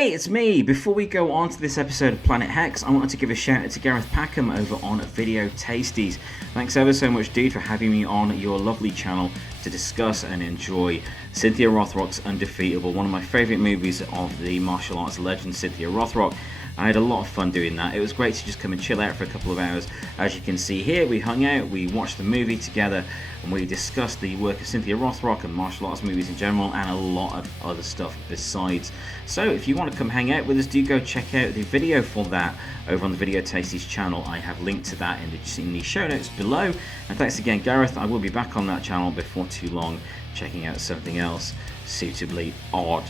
Hey, it's me! Before we go on to this episode of Planet Hex, I wanted to give a shout out to Gareth Packham over on Video Tasties. Thanks ever so much, dude, for having me on your lovely channel to discuss and enjoy Cynthia Rothrock's Undefeatable, one of my favourite movies of the martial arts legend Cynthia Rothrock. I had a lot of fun doing that. It was great to just come and chill out for a couple of hours. As you can see here, we hung out, we watched the movie together, and we discussed the work of Cynthia Rothrock and martial arts movies in general, and a lot of other stuff besides. So if you want to come hang out with us, do go check out the video for that over on the Video Tasties channel. I have linked to that in the show notes below. And thanks again, Gareth. I will be back on that channel before too long, checking out something else suitably odd.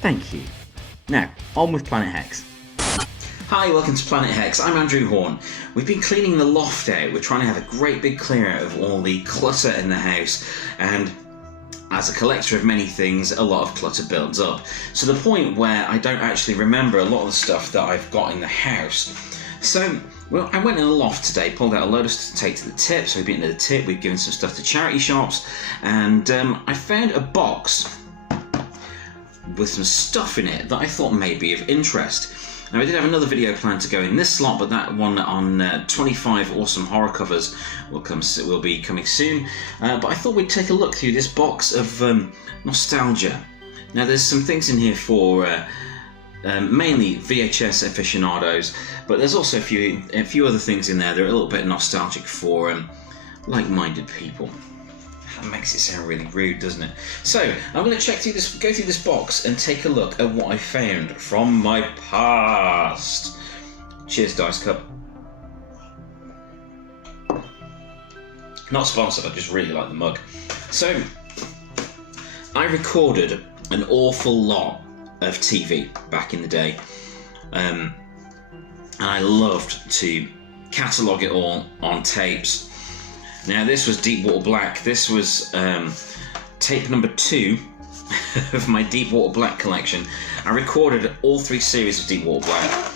Thank you. Now, on with Planet Hex. Hi, welcome to Planet Hex. I'm Andrew Hawnt. We've been cleaning the loft out. We're trying to have a great big clear out of all the clutter in the house, and as a collector of many things, a lot of clutter builds up. To the point where I don't actually remember a lot of the stuff that I've got in the house. So, well, I went in the loft today, pulled out a load of stuff to take to the tip, so we've been to the tip, we've given some stuff to charity shops, and I found a box with some stuff in it that I thought may be of interest. Now, I did have another video planned to go in this slot, but that one on 25 awesome horror covers will be coming soon. But I thought we'd take a look through this box of nostalgia. Now, there's some things in here for mainly VHS aficionados, but there's also a few other things in there that are a little bit nostalgic for like-minded people. That makes it sound really rude, doesn't it? So, I'm going to go through this box and take a look at what I found from my past. Cheers, Dice Cup. Not sponsored, I just really like the mug. So, I recorded an awful lot of TV back in the day. And I loved to catalogue it all on tapes. Now, this was Deepwater Black. This was tape number 2 of my Deepwater Black collection. I recorded all 3 series of Deepwater Black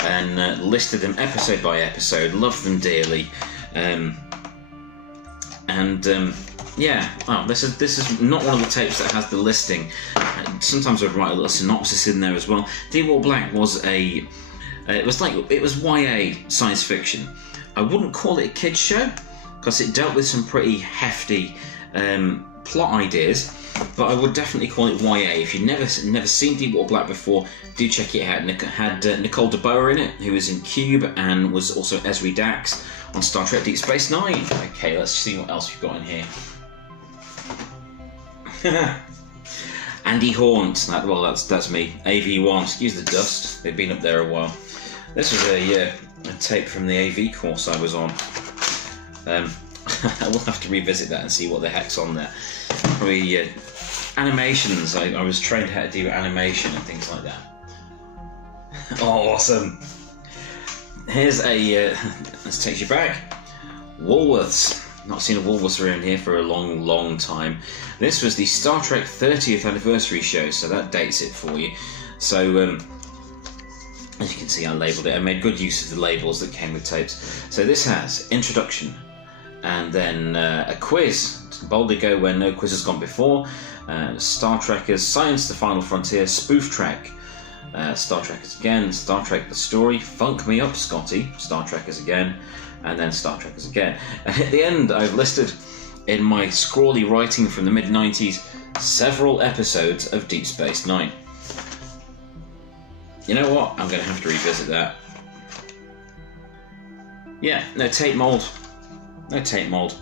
and listed them episode by episode. Loved them dearly. Yeah, oh, this is not one of the tapes that has the listing. Sometimes I'd write a little synopsis in there as well. Deepwater Black was it was YA science fiction. I wouldn't call it a kids show, because it dealt with some pretty hefty plot ideas, but I would definitely call it YA. If you've never seen Deepwater Black before, do check it out. It had Nicole DeBoer in it, who was in Cube and was also Ezri Dax on Star Trek Deep Space Nine. Okay, let's see what else we've got in here. Andy Hawnt, that's me. AV1, excuse the dust, they've been up there a while. This was a tape from the AV course I was on. I will have to revisit that and see what the heck's on there. Probably animations. I was trained how to do animation and things like that. Oh, awesome! Here's this takes you back. Woolworths. Not seen a Woolworths around here for a long, long time. This was the Star Trek 30th anniversary show, so that dates it for you. So, as you can see, I labelled it. I made good use of the labels that came with tapes. So this has introduction, and then a quiz. Boldly go where no quiz has gone before. Star Trekkers, Science: The Final Frontier, Spoof Trek, Star Trekkers again, Star Trek: The Story, Funk Me Up, Scotty, Star Trekkers again, and then Star Trekkers again. And at the end, I've listed in my scrawly writing from the mid-90s several episodes of Deep Space Nine. You know what? I'm going to have to revisit that. Yeah, no tape mould. No tape mould.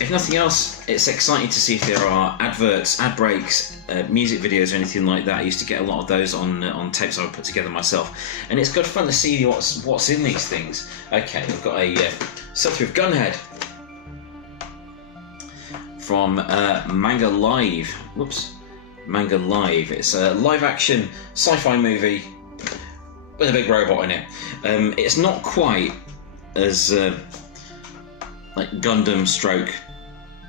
If nothing else, it's exciting to see if there are adverts, ad breaks, music videos or anything like that. I used to get a lot of those on tapes I would put together myself. And it's good fun to see what's in these things. Okay, we've got a set of Gunhead from Manga Live. Whoops. Manga Live. It's a live-action sci-fi movie with a big robot in it. It's not quite as like Gundam stroke,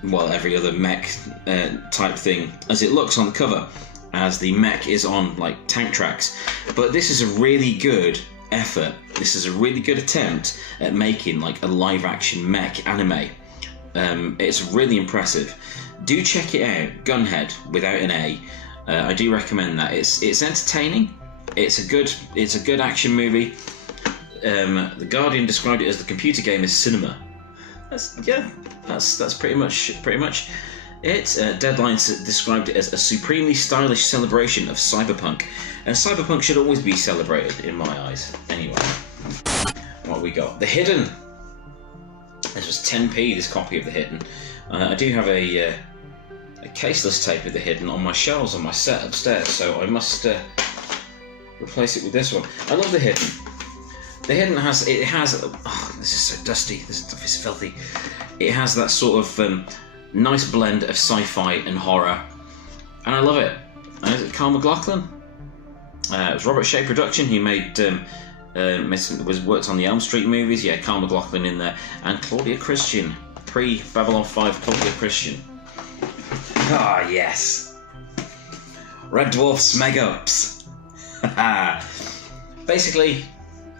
well, every other mech type thing as it looks on the cover, as the mech is on like tank tracks. But this is a really good effort. This is a really good attempt at making like a live-action mech anime. It's really impressive. Do check it out, Gunhead, without an A, I do recommend that. It's entertaining. It's a good action movie. The Guardian described it as the computer game is cinema. That's pretty much it. Deadline described it as a supremely stylish celebration of cyberpunk, and cyberpunk should always be celebrated in my eyes. Anyway, what we got? The Hidden. This was 10p. This copy of The Hidden. I do have a caseless tape of The Hidden on my shelves on my set upstairs, so I must replace it with this one. I love The Hidden. The Hidden has oh, this is so dusty. This stuff is filthy. It has that sort of nice blend of sci-fi and horror, and I love it. Is it Carl McLachlan? It was Robert Shea production. He made worked on the Elm Street movies. Yeah, Carl McLachlan in there, and Claudia Christian, pre-Babylon 5 Claudia Christian. Ah, yes. Red Dwarf's Mega Ups. Basically,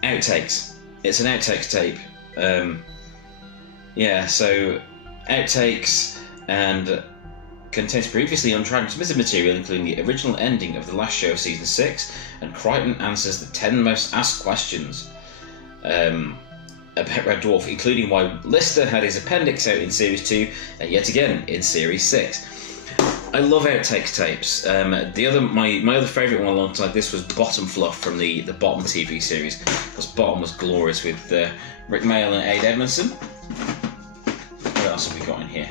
outtakes. It's an outtakes tape. Yeah, so outtakes and contains previously untransmitted material, including the original ending of the last show of season 6, and Crichton answers the 10 most asked questions about Red Dwarf, including why Lister had his appendix out in series 2 and yet again in series 6. I love outtakes tapes. My other favourite one alongside this was Bottom Fluff from the Bottom TV series, because Bottom was glorious with Rick Mail and Aid Edmondson. What else have we got in here?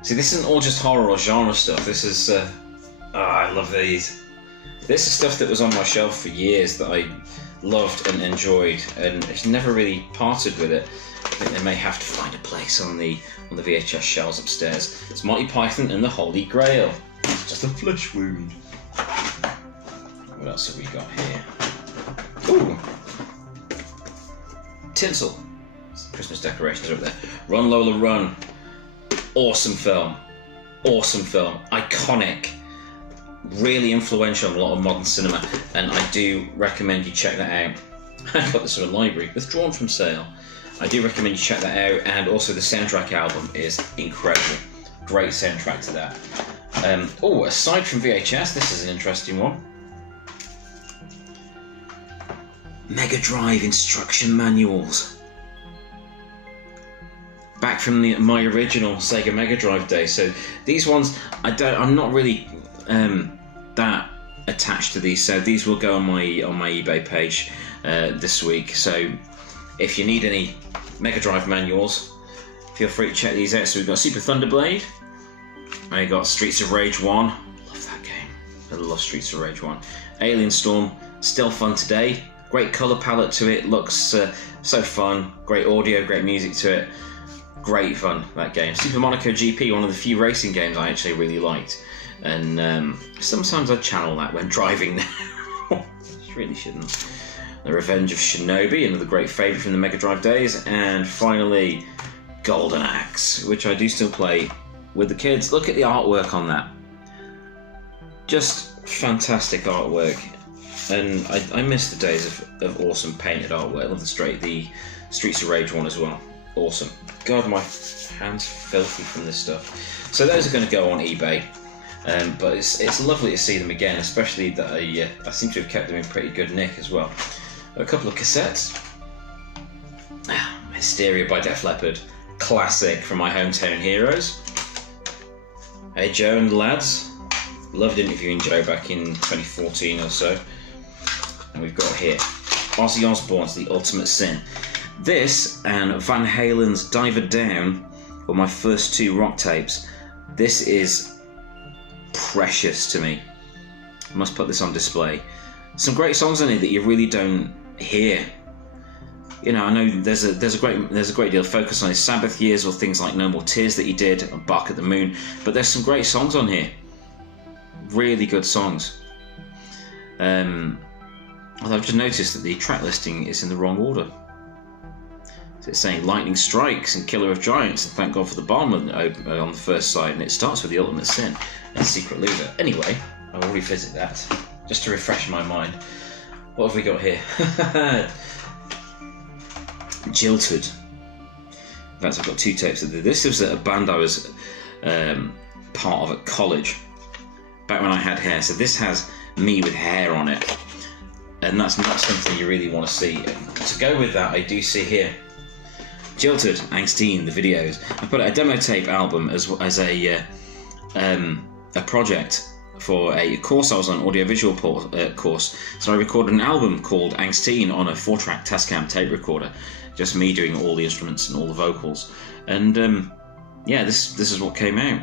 See, this isn't all just horror or genre stuff. This is I love these. This is stuff that was on my shelf for years that I loved and enjoyed, and it's never really parted with it. I think they may have to find a place on the VHS shelves upstairs. It's Monty Python and the Holy Grail. It's just a flesh wound. What else have we got here? Ooh! Tinsel. Christmas decorations are up there. Run Lola Run. Awesome film. Awesome film. Iconic. Really influential on a lot of modern cinema, and I do recommend you check that out. I got this from a library, withdrawn from sale. I do recommend you check that out, and also the soundtrack album is incredible. Great soundtrack to that. Oh, aside from VHS, this is an interesting one. Mega Drive instruction manuals. Back from my original Sega Mega Drive days. So these ones, I'm not really that attached to these. So these will go on my eBay page this week. So if you need any Mega Drive manuals, feel free to check these out. So we've got Super Thunderblade. I got Streets of Rage 1. Love that game. I love Streets of Rage 1. Alien Storm, still fun today. Great colour palette to it. Looks so fun. Great audio, great music to it. Great fun, that game. Super Monaco GP, one of the few racing games I actually really liked. And sometimes I channel that when driving now. Really shouldn't. The Revenge of Shinobi, another great favourite from the Mega Drive days. And finally, Golden Axe, which I do still play with the kids. Look at the artwork on that. Just fantastic artwork. And I miss the days of awesome painted artwork. I love the Streets of Rage one as well. Awesome. God, my hands filthy from this stuff. So those are going to go on eBay. But it's lovely to see them again, especially that I seem to have kept them in pretty good nick as well. A couple of cassettes. Hysteria by Def Leppard. Classic from my hometown heroes. Hey Joe and the lads. Loved interviewing Joe back in 2014 or so. And we've got here Ozzy Osbourne's The Ultimate Sin. This and Van Halen's Diver Down were my first two rock tapes. This is precious to me. I must put this on display. Some great songs on it that you really don't hear. You know, I know there's a great deal of focus on his Sabbath years or things like No More Tears that he did, and Bark at the Moon, but there's some great songs on here. Really good songs. Although I've just noticed that the track listing is in the wrong order. So it's saying Lightning Strikes and Killer of Giants and Thank God for the Bomb on the first side, and it starts with The Ultimate Sin and Secret Loser. Anyway, I will revisit that just to refresh my mind. What have we got here? Jilted. In fact, I've got two tapes of this. This was a band I was part of at college, back when I had hair. So this has me with hair on it, and that's not something you really want to see. To go with that, I do see here Jilted, Angsteen, the videos. I put out a demo tape album as a project for a course I was on, audiovisual course. So I recorded an album called Angsteen on a 4-track Tascam tape recorder, just me doing all the instruments and all the vocals. And yeah, this is what came out.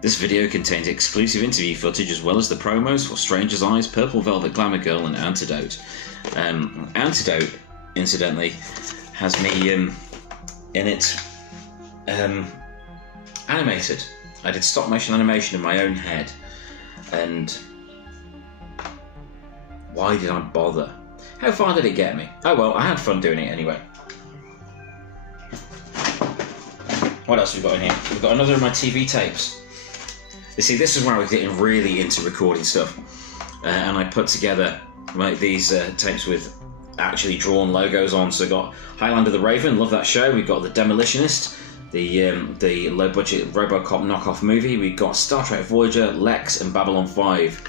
This video contains exclusive interview footage as well as the promos for Stranger's Eyes, Purple Velvet Glamour Girl, and Antidote. Antidote, incidentally, has me in it animated. I did stop motion animation in my own head, and why did I bother? How far did it get me? Oh well, I had fun doing it anyway. What else have we got in here? We've got another of my TV tapes. You see, this is where I was getting really into recording stuff, and I put together these tapes with actually drawn logos on. So I got Highlander the Raven, love that show. We've got The Demolitionist, the low budget RoboCop knockoff movie. We got Star Trek Voyager, Lex, and Babylon 5,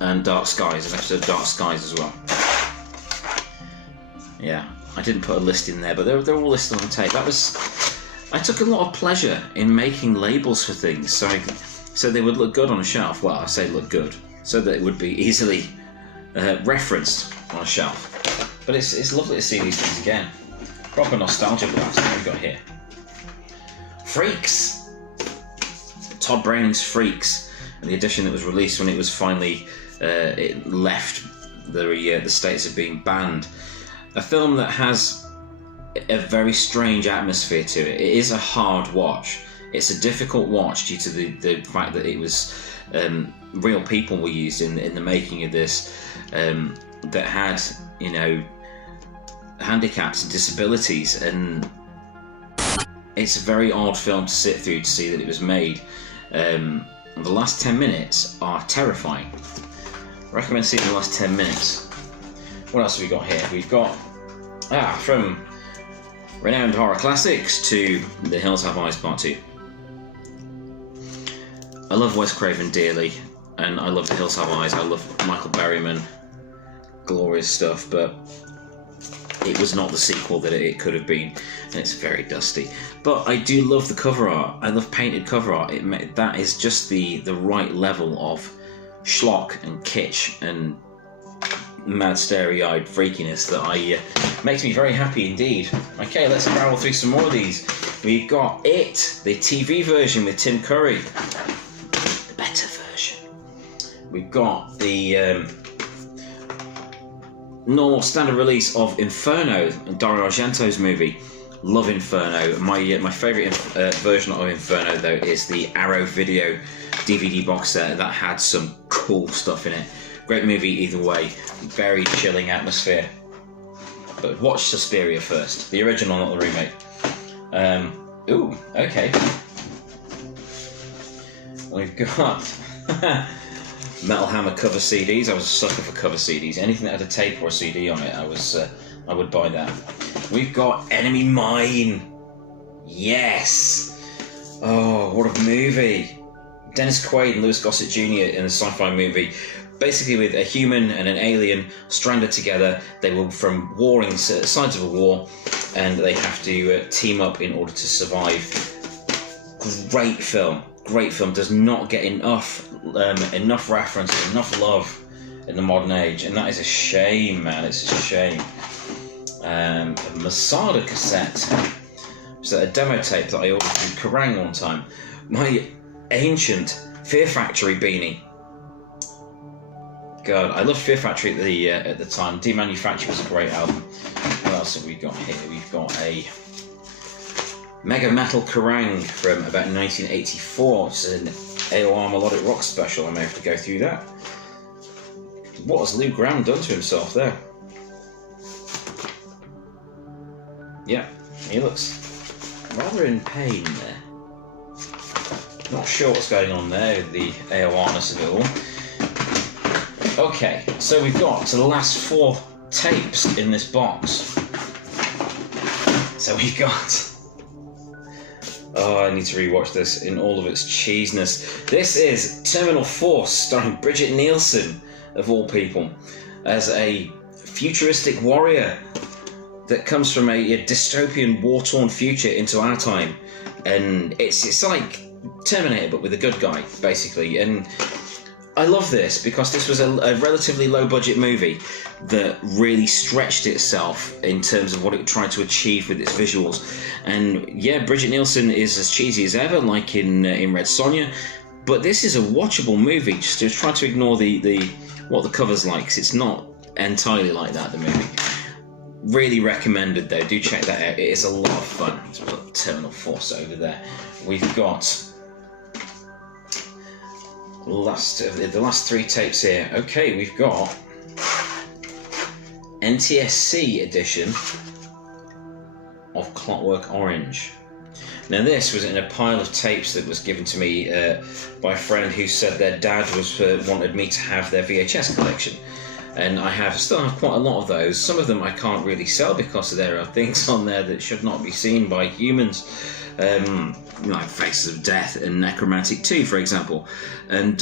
and Dark Skies, an episode of Dark Skies as well. Yeah, I didn't put a list in there, but they're all listed on the tape. I took a lot of pleasure in making labels for things, so they would look good on a shelf. Well, I say look good, so that it would be easily referenced on a shelf. But it's lovely to see these things again. Proper nostalgia blast. What have we got here? Freaks! Todd Browning's Freaks, and the edition that was released when it was finally it left the states of being banned. A film that has a very strange atmosphere to it. It is a hard watch. It's a difficult watch due to the fact that it was real people were used in the making of this that had, you know, handicaps and disabilities, and it's a very odd film to sit through to see that it was made. The last 10 minutes are terrifying. I recommend seeing the last 10 minutes. What else have we got here? We've got from renowned horror classics to The Hills Have Eyes Part 2. I love Wes Craven dearly, and I love The Hills Have Eyes. I love Michael Berryman, glorious stuff, but it was not the sequel that it could have been, and it's very dusty. But I do love the cover art. I love painted cover art. That is just the right level of schlock and kitsch and mad starry-eyed freakiness that makes me very happy indeed. Okay, let's barrel through some more of these. We've got It, the TV version with Tim Curry, the better version. We've got the normal standard release of Inferno, Dario Argento's movie. Love Inferno. My favourite version of Inferno though is the Arrow Video DVD box set that had some cool stuff in it. Great movie either way. Very chilling atmosphere. But watch Suspiria first. The original, not the remake. Ooh, okay. We've got Metal Hammer cover CDs. I was a sucker for cover CDs. Anything that had a tape or a CD on it, I would buy that. We've got Enemy Mine. Yes. Oh, what a movie. Dennis Quaid and Louis Gossett Jr. in a sci-fi movie. Basically with a human and an alien stranded together. They were from warring sides of a war, and they have to team up in order to survive. Great film. Great film. Does not get enough reference, enough love in the modern age, and that is a shame, man. It's a shame. A Masada cassette. It's a demo tape that I ordered from Kerrang one time. My ancient Fear Factory beanie. God, I loved Fear Factory at the time. Demanufacture was a great album. What else have we got here? We've got a Mega Metal Kerrang from about 1984. It's an AOR melodic rock special. I may have to go through that. What has Lou Gramm done to himself there? Yeah, he looks rather in pain there. Not sure what's going on there, the AOR-ness of it all. Okay, so we've got to the last 4 tapes in this box. So we've got Oh, I need to rewatch this in all of its cheesiness. This is Terminal Force, starring Brigitte Nielsen, of all people, as a futuristic warrior that comes from a dystopian, war-torn future into our time. And it's like Terminator, but with a good guy, basically. And I love this because this was a relatively low-budget movie that really stretched itself in terms of what it tried to achieve with its visuals. And yeah, Brigitte Nielsen is as cheesy as ever, like in Red Sonja, but this is a watchable movie. Just try to ignore the what the cover's like, 'cause it's not entirely like that, the movie. Really recommended though, do check that out, it is a lot of fun. Let's put Terminal Force over there. We've got the last 3 tapes here. Okay, we've got Ntsc edition of Clockwork Orange. Now this was in a pile of tapes that was given to me by a friend who said their dad wanted me to have their VHS collection. And I still have quite a lot of those. Some of them I can't really sell because there are things on there that should not be seen by humans. Like Faces of Death and Necromantic 2, for example. And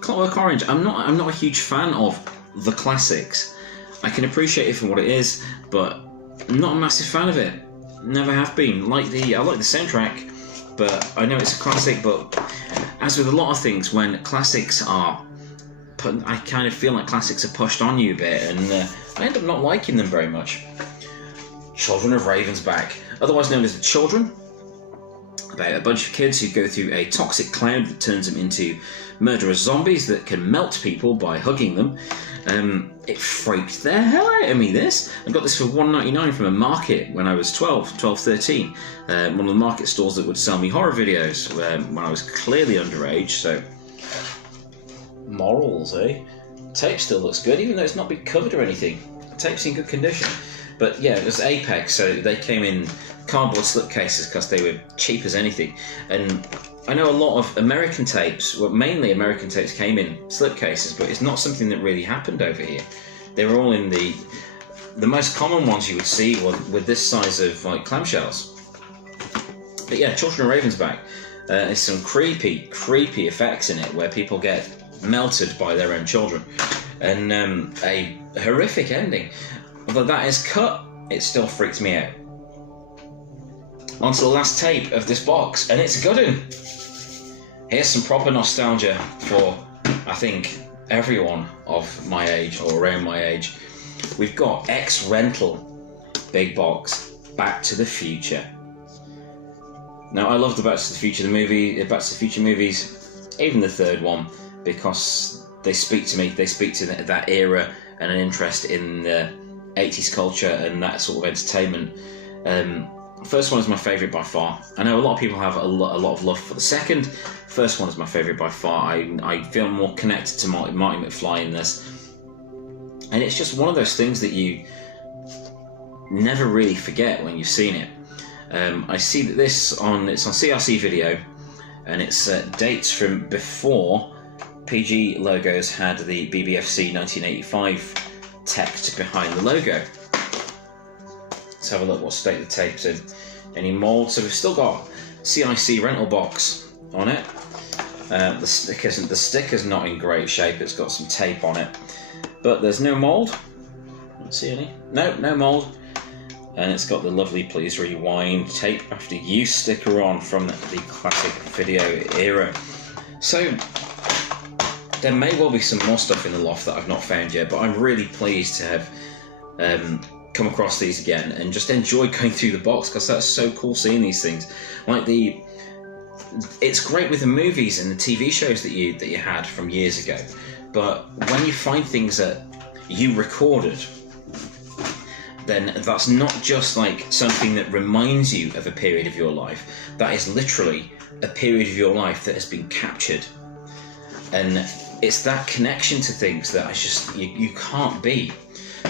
Clockwork Orange, I'm not a huge fan of the classics. I can appreciate it for what it is, but I'm not a massive fan of it. Never have been. I like the soundtrack, but I know it's a classic. But as with a lot of things, when classics are I kind of feel like classics are pushed on you a bit, and I end up not liking them very much. Children of Ravensback, otherwise known as The Children, about a bunch of kids who go through a toxic cloud that turns them into murderous zombies that can melt people by hugging them. It freaked the hell out of me, this. I got this for $1.99 from a market when I was 13. One of the market stores that would sell me horror videos when I was clearly underage, so... Morals, eh? Tape still looks good, even though it's not been covered or anything. The tape's in good condition. But yeah, it was Apex, so they came in cardboard slipcases because they were cheap as anything. And I know a lot of American tapes, well, mainly American tapes came in slipcases, but it's not something that really happened over here. They were all in the most common ones you would see were with this size of like clamshells. But yeah, Children of Ravensback. There's some creepy effects in it where people get melted by their own children, and a horrific ending. Although that is cut, it still freaks me out. On to the last tape of this box, and it's a good one. Here's some proper nostalgia for, I think, everyone of my age or around my age. We've got X-Rental, big box, Back to the Future. Now, I love the Back to the Future movies, even the third one, because they speak to me. They speak to that era and an interest in the 80s culture and that sort of entertainment. First one is my favourite by far. I know a lot of people have a lot of love for the second. First one is my favourite by far. I feel more connected to Marty McFly in this. And it's just one of those things that you never really forget when you've seen it. I see that it's on CRC Video, and it's dates from before PG logos had the BBFC 1985 text behind the logo. Let's have a look what state the tape's in. Any mould? So we've still got CIC rental box on it. The sticker's not in great shape. It's got some tape on it, but there's no mould. Don't see any. No mould. And it's got the lovely Please Rewind tape after use sticker on from the classic video era. So there may well be some more stuff in the loft that I've not found yet, but I'm really pleased to have come across these again and just enjoy going through the box, because that's so cool seeing these things. Like it's great with the movies and the TV shows that you had from years ago, but when you find things that you recorded, then that's not just like something that reminds you of a period of your life. That is literally a period of your life that has been captured. And it's that connection to things that you can't beat.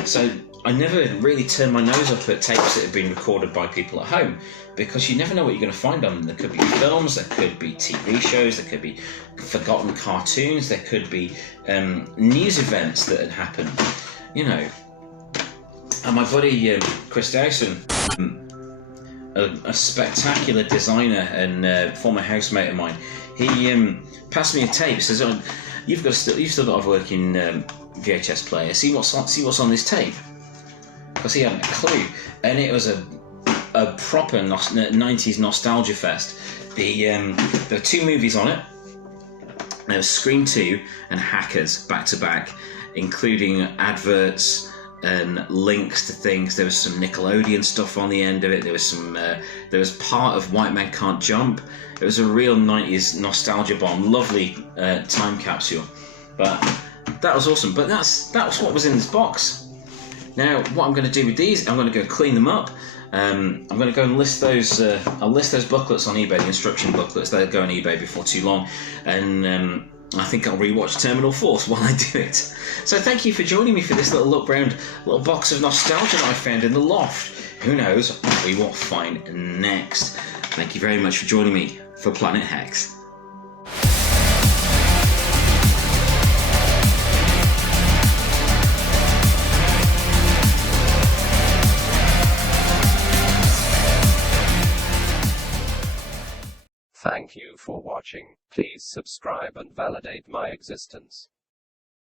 So I never really turn my nose up at tapes that have been recorded by people at home, because you never know what you're going to find on them. There could be films, there could be TV shows, there could be forgotten cartoons, there could be news events that had happened, you know. And my buddy Chris Dowson a spectacular designer and former housemate of mine. He passed me a tape. Says, oh, you've still got a working VHS player. See what's on this tape." Because he hadn't a clue, and it was a proper 90s nostalgia fest. There were 2 movies on it. There was Scream 2 and Hackers back to back, including adverts and links to things. There was some Nickelodeon stuff on the end of it. There was part of White Man Can't Jump. It was a real 90s nostalgia bomb. Lovely time capsule. But that was awesome. But that was what was in this box. Now, what I'm going to do with these, I'm going to go clean them up. I'm going to go and list those. I'll list those booklets on eBay, the instruction booklets. They'll go on eBay before too long, and I think I'll rewatch Terminal Force while I do it. So thank you for joining me for this little look round, little box of nostalgia that I found in the loft. Who knows what we will find next? Thank you very much for joining me for Planet Hex. Thank you for watching. Please subscribe and validate my existence.